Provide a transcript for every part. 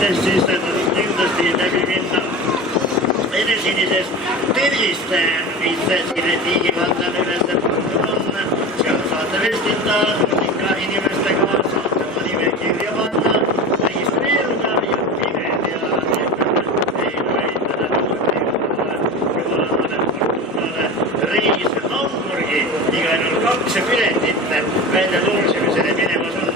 Nendest siis tasub kindlasti läbi minna Enesenisest tervist, mis siin Riigivalda üles on. Seal saate vestelda ikka inimestega, saate oma nime kirja panna, registreeruda ja pimed ja teile väitada jumalale fortuunale reis Hamburgi. Iga ainult 2 piletit välja loosimisele minemas on.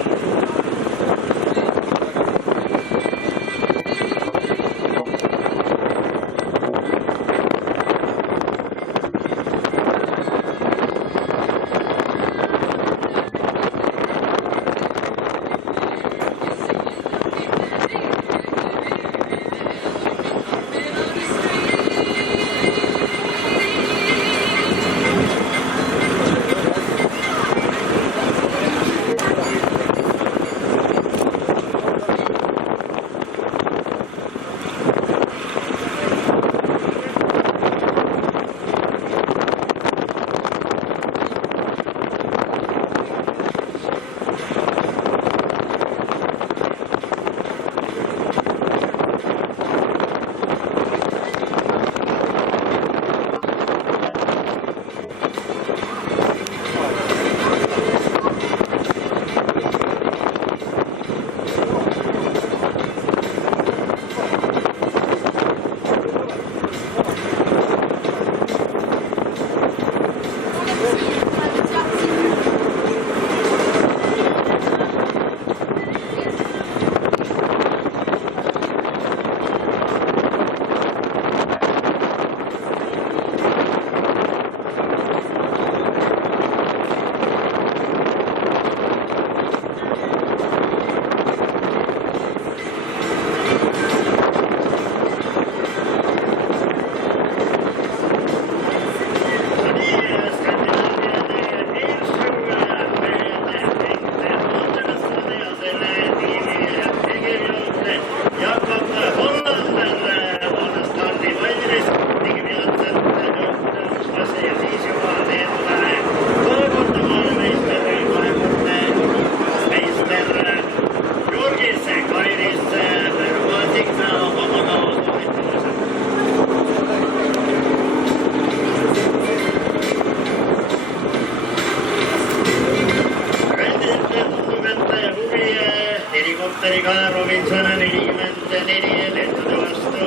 Helikopteriga Robinson 44 lendude vastu.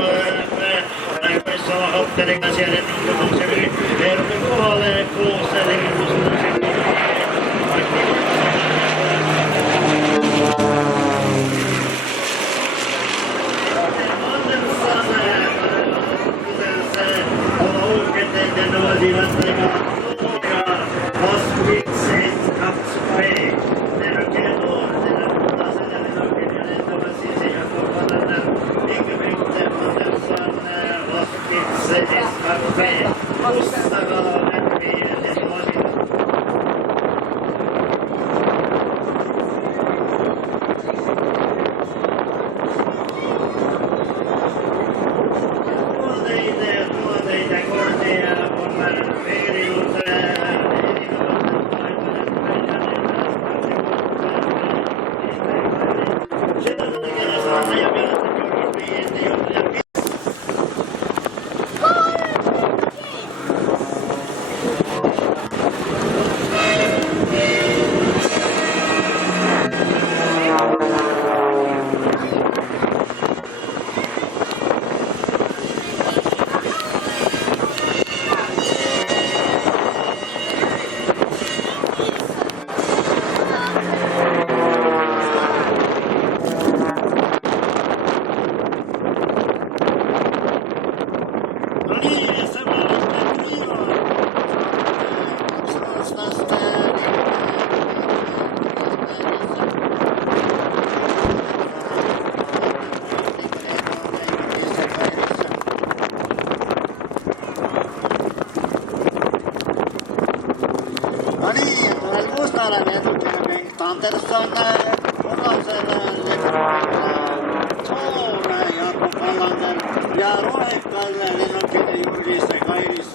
Praegu sama kopteriga siia lennundumusel veerundub kohale koos lennundusmusel. Oma hulketelt ja noosivatega Moskvitz 2B. No niin, tuolla mustalla lennukilla Bengt Andersson, punaisella Tom Jakob Wallander ja rohekkalla lennukilla Jurgis Kairis.